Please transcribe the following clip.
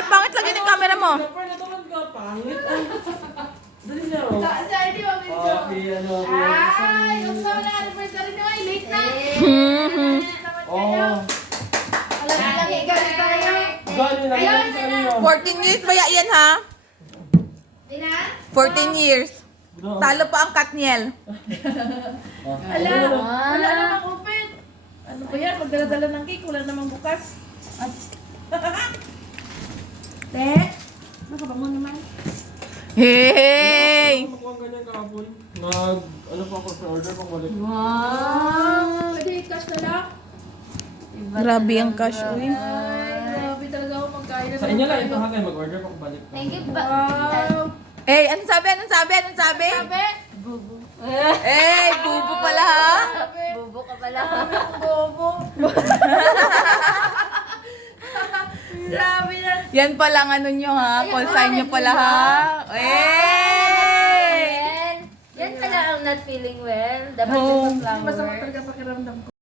Ay, pangit lagi ng camera mo. Kapar na naman ka, pangit. Dali na, oh. Sa ID mo, video. Happy, ano, Ay, gusto mo na anniversary nyo. Ay, late na. Oh. Wala na lang igalit pa kayo. Gano'n lang yan sa inyo. 14 years ba yan ha? Di na? 14 years. Talo pa ang Katniel. Ala, wala namang open. Ano ba yan? Magdala-dala ng cake, wala namang bukas. Te, nakabangon naman. Hey! Ako mukhang ganyan kahapon. Ano pa ako sa order pang balik. Pwede cash na lang. Grabe ang cash, uy. Ay, grabe talaga ako magkain. Sa inyo lang ito ha kayo, mag-order pang balik. Thank you ba? Wow. Eh, anong sabi? Anong sabi? Anong sabi? Sabi? Eh, bubo pala ha? Sabi? Bubo ka pala. Bobo. Grabe yan. Yan palang ano nyo ha? Call sign nyo pala ha? Eh! Yan pala ang not feeling well. Dapat Oh. yung flower. Masama talaga pakiramdam ko.